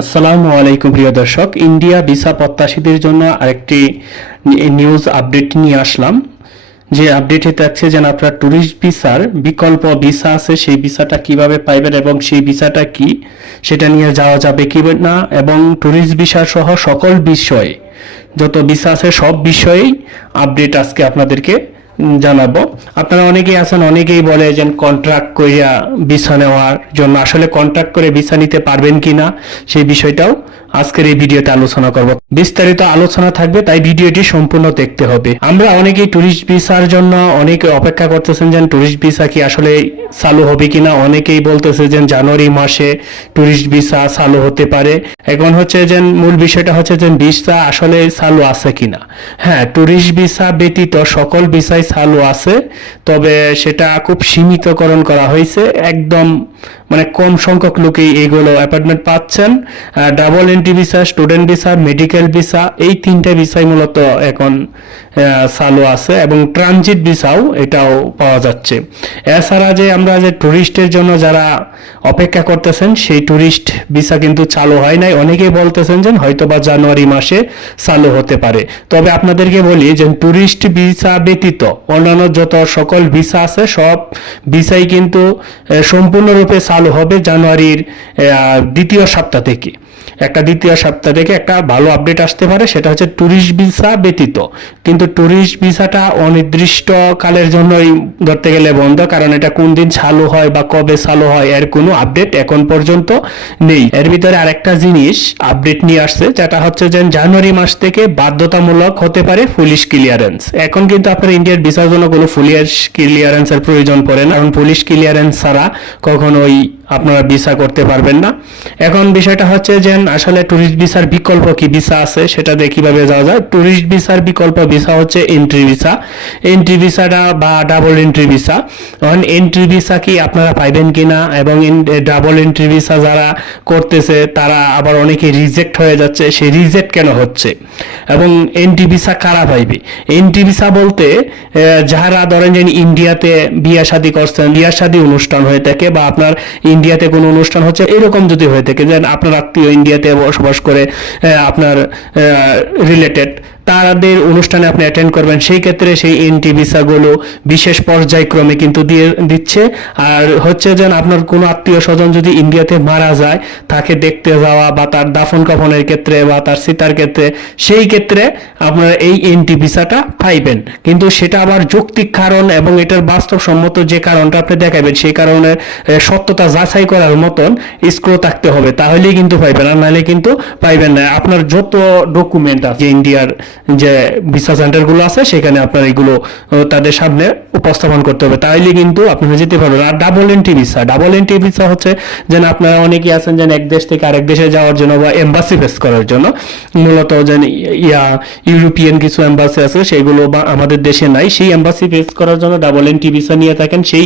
আসসালামু আলাইকুম প্রিয় দর্শক, ইন্ডিয়া ভিসা প্রত্যাশীদের জন্য আরেকটি নিউজ আপডেট নিয়ে আসলাম। যে আপডেটে থাকছে যে আপনার ট্যুরিস্ট ভিসার বিকল্প ভিসা আছে, সেই ভিসাটা কিভাবে পাইবেন এবং সেই ভিসাটা কি সেটা নিয়ে যাওয়া যাবে কি না, এবং ট্যুরিস্ট ভিসা সহ সকল বিষয়ে যত ভিসা আছে সব বিষয়েই আপডেট আজকে আপনাদেরকে জানাবো। আপনারা অনেকেই আছেন, অনেকেই বলে যে কন্ট্রাক্ট করিয়া ভিসা নেওয়ার জন্য, আসলে কন্ট্রাক্ট করে ভিসা নিতে পারবেন কিনা সেই বিষয়টাও আজকের এই ভিডিওতে আলোচনা করব। বিস্তারিত আলোচনা থাকবে, তাই ভিডিওটি সম্পূর্ণ দেখতে হবে। আমরা অনেকেই ট্যুরিস্ট ভিসার জন্য অনেকে অপেক্ষা করতেছেন যে ট্যুরিস্ট ভিসা কি আসলে চালু হবে কিনা। অনেকেই বলতেছে যে জানুয়ারি মাসে ট্যুরিস্ট ভিসা চালু হতে পারে। এখন হচ্ছে যে মূল বিষয়টা হচ্ছে যে ভিসা আসলে চালু আছে কিনা। হ্যাঁ, ট্যুরিস্ট ভিসা ব্যতীত সকল ভিসাই চালু আছে, তবে সেটা খুব সীমিতকরণ করা হয়েছে। একদম মানে কম সংখ্যক লোকেই এইগুলো অ্যাপয়েন্টমেন্ট পাচ্ছেন। Double entry visa, student visa, medical visa, এই তিনটা ভিসাই মূলত এখন চালু আছে, এবং ট্রানজিট ভিসাও এটাও পাওয়া যাচ্ছে। এছাড়া যে আমরা যে ট্যুরিস্টের জন্য যারা অপেক্ষা করতেছেন সেই ট্যুরিস্ট ভিসা কিন্তু চালু হয় নাই। অনেকেই বলতেছেন যে হয়তোবা জানুয়ারি মাসে চালু হতে পারে। তবে আপনাদেরকে বলি যে ট্যুরিস্ট ভিসা ব্যতীত অন্যান্য যত সকল ভিসা আছে সব ভিসাই কিন্তু সম্পূর্ণরূপে চালু হবে জানুয়ারির দ্বিতীয় সপ্তাহ থেকে। দ্বিতীয় সপ্তাহ থেকে একটা ভালো আপডেট আসতে পারে, সেটা হচ্ছে ট্যুরিস্ট ভিসা ব্যতীত। কিন্তু ট্যুরিস্ট ভিসাটা অনির্দিষ্ট কালের জন্যই ধরতে গেলে বন্ধ, কারণ এটা কোন দিন চালু হয় বা কবে চালু হয় এর কোনো আপডেট এখন পর্যন্ত নেই। এর ভিতরে আরেকটা জিনিস আপডেট নিয়ে আসছে, যেটা হচ্ছে যে জানুয়ারি মাস থেকে বাধ্যতামূলক হতে পারে পুলিশ ক্লিয়ারেন্স। এখন কিন্তু আপনার ইন্ডিয়ার ভিসার জন্য কোনো পুলিশ ক্লিয়ারেন্সের প্রয়োজন পড়ে না, কারণ পুলিশ ক্লিয়ারেন্স ছাড়া কখনোই আপনারা ভিসা করতে পারবেন না। এখন বিষয়টা হচ্ছে যে আসলে ট্যুরিস্ট ভিসার বিকল্প কি ভিসা আছে সেটা দিয়ে কিভাবে যাওয়া যায়। ট্যুরিস্ট ভিসার বিকল্প ভিসা হচ্ছে এন্ট্রি ভিসা। এন্ট্রি ভিসাটা বা ডাবল এন্ট্রি ভিসা। এখন এন্ট্রি ভিসা কি আপনারা পাইবেন কিনা, এবং ডাবল এন্ট্রি ভিসা যারা করতেছে তারা আবার অনেকে রিজেক্ট হয়ে যাচ্ছে, সেই রিজেক্ট কেন হচ্ছে, এবং এন্ট্রি ভিসা কারা পাইবে। এন্ট্রি ভিসা বলতে যারা ধরেন যে ইন্ডিয়াতে বিয়ে শাদী করছেন, বিয়ে শাদী অনুষ্ঠান হয়ে থাকে, বা আপনার ইন্ডিয়াতে কোনো অনুষ্ঠান হচ্ছে এরকম যদি হয়ে থাকে, যে আপনার আত্মীয় ইন্ডিয়াতে বসবাস করে, আপনার রিলেটেড, তাদের অনুষ্ঠানে আপনি অ্যাটেন্ড করবেন, সেই ক্ষেত্রে সেই এন্ট্রি ভিসাগুলো বিশেষ পর্যায়ক্রমে কিন্তু দিচ্ছে। আর হচ্ছে যে আপনার কোনো আত্মীয় স্বজন যদি ইন্ডিয়াতে মারা যায়, তাকে দেখতে যাওয়া বা তার দাফন কাফনের ক্ষেত্রে বা তার সীতার ক্ষেত্রে, সেই ক্ষেত্রে আপনারা এই এন্ট্রি ভিসাটা পাইবেন। কিন্তু সেটা আবার যৌক্তিক কারণ এবং এটার বাস্তবসম্মত যে কারণটা আপনি দেখাবেন, সেই কারণের সত্যতা যাচাই করার মতন স্ক্রো থাকতে হবে, তাহলেই কিন্তু পাইবেন, আর নাহলে কিন্তু পাইবেন না। আপনার যত ডকুমেন্ট আছে ইন্ডিয়ার যে ভিসা সেন্টারগুলো আছে সেখানে আপনার এগুলো তাদের সামনে উপস্থাপন করতে হবে, তাইলে কিন্তু আপনারা যেতে পারবেন। আর ডাবল এন্ট্রি ভিসা হচ্ছে যেন আপনারা অনেকেই আছেন যেন এক দেশ থেকে আরেক দেশে যাওয়ার জন্য বা এম্বাসি ফেস করার জন্য, মূলত যেন ইউরোপিয়ান কিছু এম্বাসি আছে সেগুলো বা আমাদের দেশে নাই, সেই এম্বাসি ফেস করার জন্য ডাবল এন্ট্রি ভিসা নিয়ে থাকেন। সেই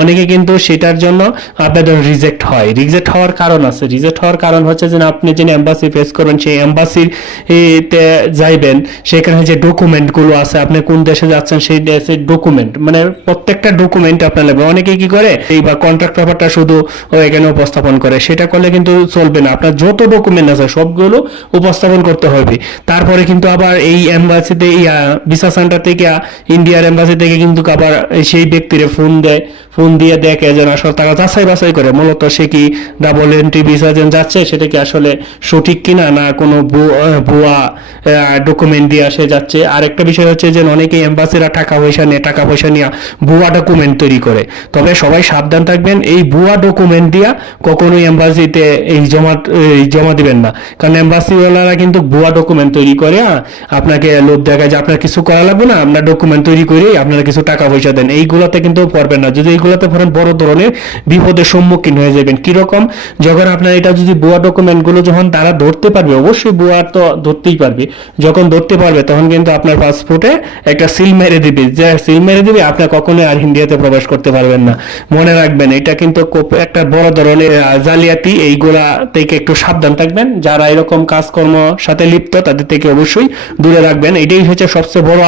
অনেকে কিন্তু সেটার জন্য আবেদন রিজেক্ট হয়। রিজেক্ট হওয়ার কারণ আছে, রিজেক্ট হওয়ার কারণ হচ্ছে যে আপনি যে এম্বাসি ফেস করবেন সেই এম্বাসির যাইবেন, সেখানে যে ডকুমেন্টগুলো আছে, আপনি কোন দেশে যাচ্ছেন সেই দেশের ডকুমেন্ট, মানে প্রত্যেকটা ডকুমেন্ট আপনার লাগবে। অনেকে কি করে এই বা কন্ট্রাক্ট পেপারটা শুধু এখানে উপস্থাপন করে, সেটা করলে কিন্তু চলবে না। আপনার যত ডকুমেন্ট আছে সবগুলো উপস্থাপন করতে হবে। তারপরে কিন্তু আবার এই এম্বাসিতে ভিসা সেন্টার থেকে, ইন্ডিয়ার এম্বাসি থেকে কিন্তু আবার সেই ব্যক্তিরে ফোন দিয়ে দেখে যেন আসলে তারা যাচাই বাছাই করে মূলত সে কি ডাবল এন্ট্রি ভিসা যেন যাচ্ছে সেটা কি আসলে সঠিক কিনা, না কোনো ভুয়া ডকুমেন্ট দিয়ে আসে যাচ্ছে। আরেকটা বিষয় হচ্ছে যে অনেকে এম্বাসিরা টাকা পয়সা নিয়ে ভুয়া ডকুমেন্ট তৈরি করে। তবে সবাই সাবধান থাকবেন, এই ভুয়া ডকুমেন্ট দিয়া কখনোই এম্বাসিতে জমা দিবেন না, কারণ এম্বাসিওয়ালারা কিন্তু ভুয়া ডকুমেন্ট তৈরি করে আপনাকে লোভ দেখায় যে আপনার কিছু করা লাগবে না, আপনার ডকুমেন্ট তৈরি করে আপনারা কিছু টাকা পয়সা দেন। এইগুলোতে কিন্তু পড়বেন না। যদি এইগুলোতে পড়েন বড় ধরনের বিপদের সম্মুখীন হয়ে যাবেন। কিরকম, যখন আপনার এটা যদি ভুয়া ডকুমেন্টগুলো যখন তারা ধরতে পারবে, অবশ্যই ভুয়া তো ধরতেই পারবে, যখন ধরতে পারবে তখন কিন্তু আপনার পাসপোর্টে একটা সিল মেরে দিবে, যে সিল মেরে দিবে আপনি কখনোই আর ইন্ডিয়াতে প্রবেশ করতে পারবেন না। মনে রাখবেন, এটা কিন্তু একটা বড় ধরনের জালিয়াতি। এইগুলা থেকে একটু সাবধান থাকবেন। যারা এরকম কাজকর্ম সাথে লিপ্ত তাদের থেকে অবশ্যই দূরে রাখবেন। এটাই হচ্ছে সবচেয়ে বড়